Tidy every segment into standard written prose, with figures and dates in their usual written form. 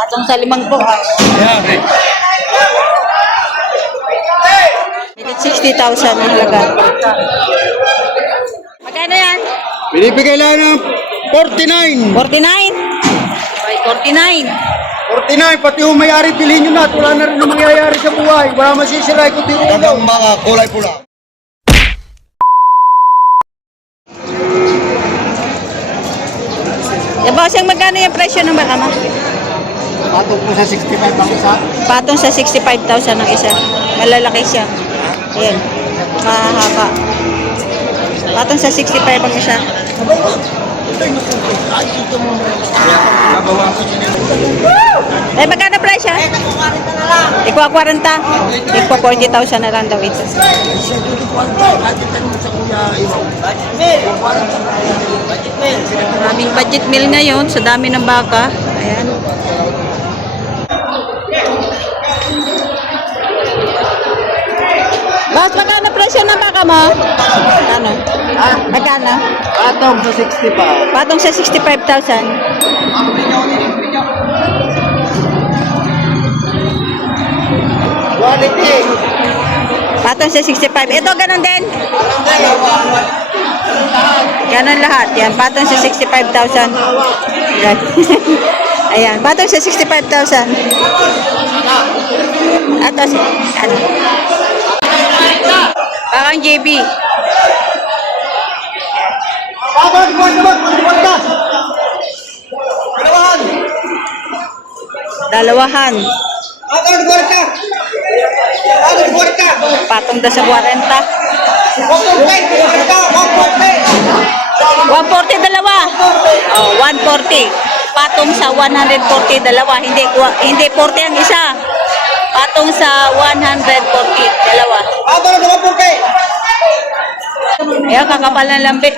Patong sa 5 po. Ayan. Higit 60,000 ang halaga. Magkano yan? Binibigay lang ng 49. 49? Okay, 49. 49, pati yung may-ari, bilhin nyo na at wala na rin ang mangyayari sa buhay. Wala masisira, kundi ulo. Ang mga kulay pula. Eh, bossing, magkano yung presyo ng baka mo? Patong po sa 65 ang isa. Patong sa 65,000 ang isa. Malalaki siya. Ayan. Mahaba. Patong sa 65 ang isa. Eh, magkano presyo? Ikwa 40. Ikwa 40,000 na lang daw ito. Maraming budget meal ngayon sa dami ng baka. Ayan. Boss, magkano presyo ng baka mo? Ano? Magkano? Patong sa 65. Patong sa 65,000. Quality. Patong sa 65. Ito, ganun din. Ganun lahat. Yan, patong sa 65,000. Yan. Ayan, patong sa 65,000. Ato, ano? Parang JB. Dalawahan. Patong daw sa 40. 140 dalawa. Oh, 140. Patong sa 140 dalawa. Hindi 40 ang isa. Patong sa 140 dalawa. Ayan, kakapal ng lambi.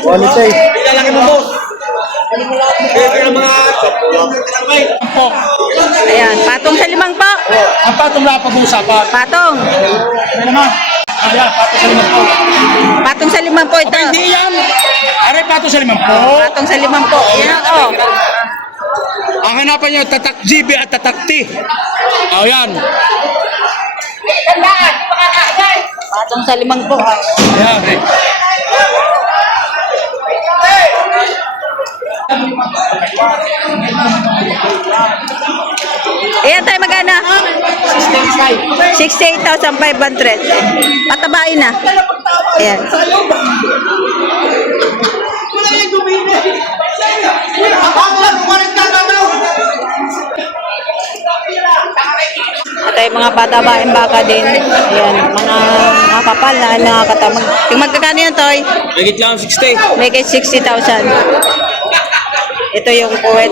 Quality. Ayan, patong sa 5 po. Ang patong na pag-uusapan. Patong. Ano naman? Ayan, patong sa 5 po. Patong sa 5 po ito. Hindi yan. Aray, patong sa 5 po. Patong sa 5 po. Ayan, oh. Ang hanapan nyo, tatak GB at tatak T. O, yan. Patong sa 5 po. Ayan. Ayan tayo magana. 68,500. Patabain na. Ayan. At ay mga patabain baka din. Ayan, mga kapal na nakakatamag. Yung magkakano yun, Toy? Higit lang 60. Make it 60,000. Ito yung kuwet.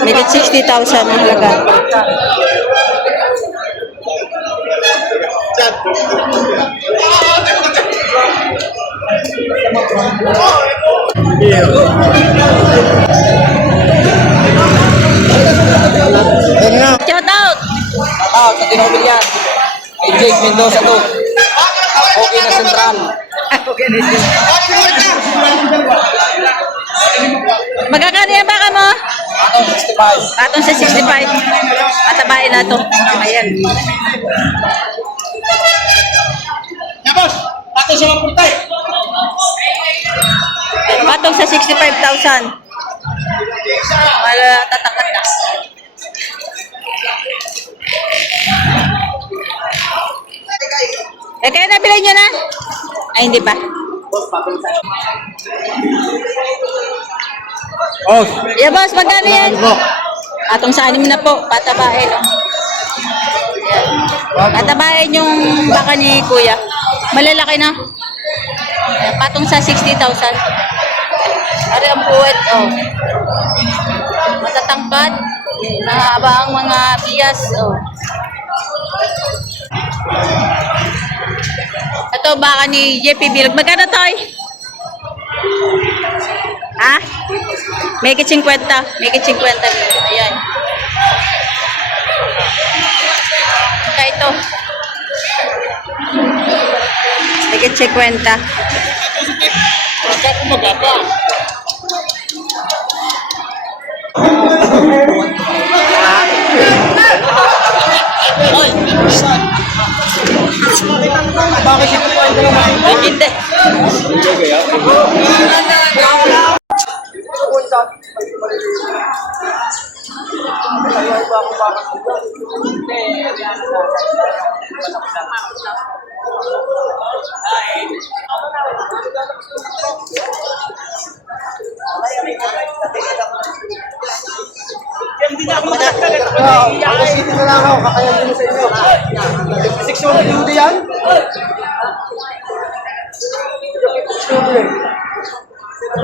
Make it 60,000 ang halaga. Shout out! Sa Tinobil yan. Kay Jake Mendoza to. Okay na sentral. Magkakano yan baka mo? Atong 65. Patong sa 65. Patabain na to. Ayan. Ya, boss. Patong sa 40. Patong sa 65,000. Wala tatakat na. Eh, kaya nabili nyo na? Ay, hindi pa. Oh, Yeah, boss, magkano yan? Atong sa 6 na po, patabain. Oh. Ayan. Patabain yung baka ni kuya. Malalaki na. Ayan, patong sa 60,000. Ari ang puwet, oh. Matatangkad. Nahaba ang mga bias, oh. Ito baka ni JP Bilog. Magkano toy? Ha? Make it 50. Make it 50. Ayan. Kaya ito. Make it 50. magapa. Bakit siya po ito naman? Hindi. City na lang ako, kakayanin mo sa inyo. Section duty yan?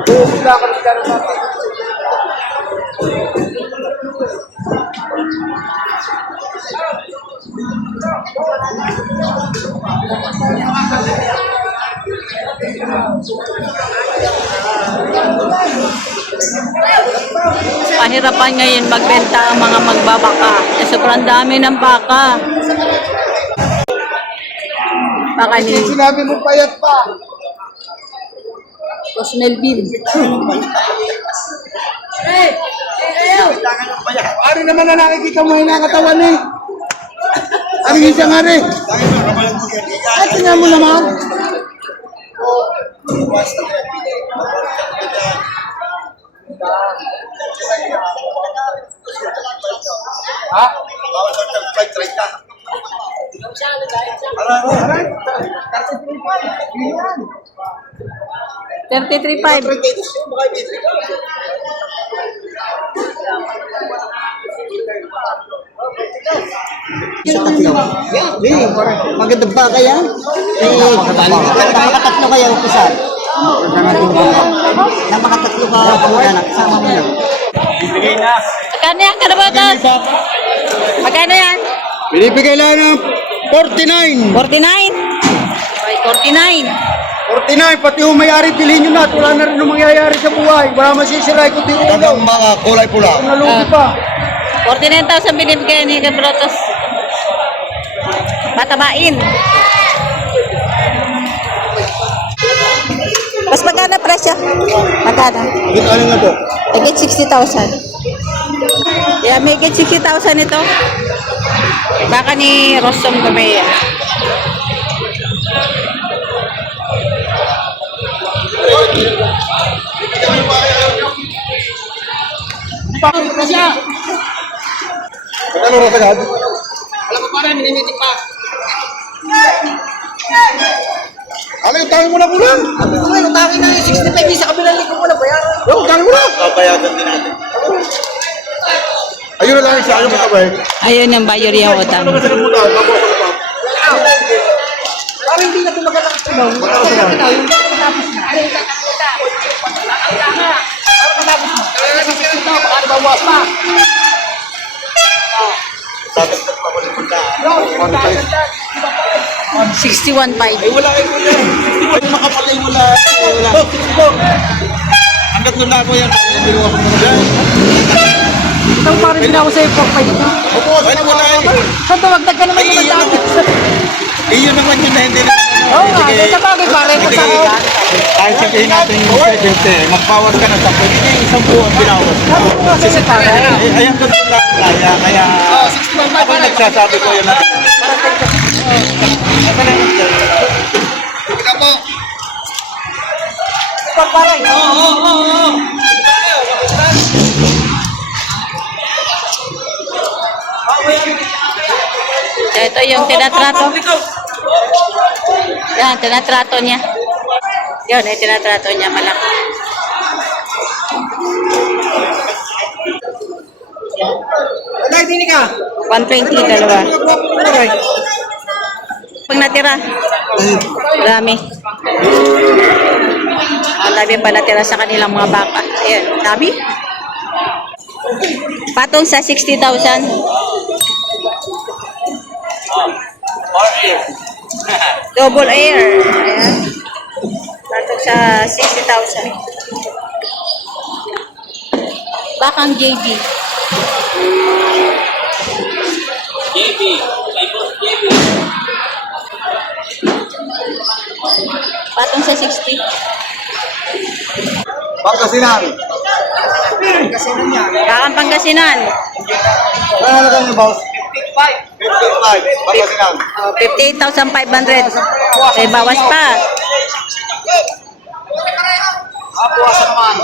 Bumula ka rin dyan natin. Pahirapan ngayon magbenta ang mga magbabaka. Sobrang dami ng baka. Baka ni Sinabi mo payat pa. Rosmel Bill. Ari naman na nakikita mo yung nakatawan eh. Ari isa nga rin. Ay, tingnan mo naman. Ha? 33.5. Magandang baka yan. Nakakatatlo kayo upusan. Nakakatatlo ka anak. Kasama mo yun. Magkano yan, karabatas? Magkano yan? Binibigay lang ng 49. 49? Okay, 49. 49, pati yung may-ari, bilhin nyo na. At wala na rin yung mangyayari sa buhay. Wala masisira, kundi ulo. Dagang mga kulay pula. Nalugi pa. 49,000 binibigay ni Kabrotos. Matabain. Mas magkano presyo? Magkano? Alin na po? Higit 60,000. Yeah, may higit 60,000 ito. Baka ni Rosom Gomea. Magkano rin agad? Ano yung tangin mo na kulang? Ano, utangin na yung 65 sa kabilang ligo mo na bayaran. Yung tangin mo na. Papayagan din natin. Ayun na lang isa, ayun ka ba eh? Ayun yung bayor yung utang. Ano ba sa muna? Babawas sa lapang. Parang hindi na tumagal ang tumaw. Magkano sa lapang? Yung tapos na. Bawas pa. Tatagtag pa ko ng punta. 61.5. Wala kayo ko yan. Ay, makapatay mo lahat. Wala. Hanggat nula ako yan. Binuha ko muna dyan. Itang parang binawa sa'yo pang pwede na. Ay, wala yan. Saan tawagdag ka naman Ay, yung iyon dami? Iyon naman yun na hindi na. Oo nga, sa bagay pare ko sa Kahit sabihin natin yung 70, magbawas ka na sa pwede na yung isang buwan binawas. kasi pare. Ayan doon lang kaya, kaya ako nagsasabi ko yun na. Pag pare. Ito yung tinatrato. Yan, tinatrato niya. Yun, yung tinatrato niya malaki. Wala, hindi ka. 120 dalawa. Pag natira, marami. Ang dami pa natira sa kanilang mga baka. Ayan, dami. Patong sa 60,000. Double air. Ayan. Patong sa 60,000. Bakang JB. Patong sa 60. Pangasinan. Bakang Pangasinan. Ano ka niyo, boss? 55. Pangasinan. 58,500. Eh, bawas pa. Buwasan naman.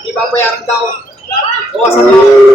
Di ba bayaran daw? Buwasan naman.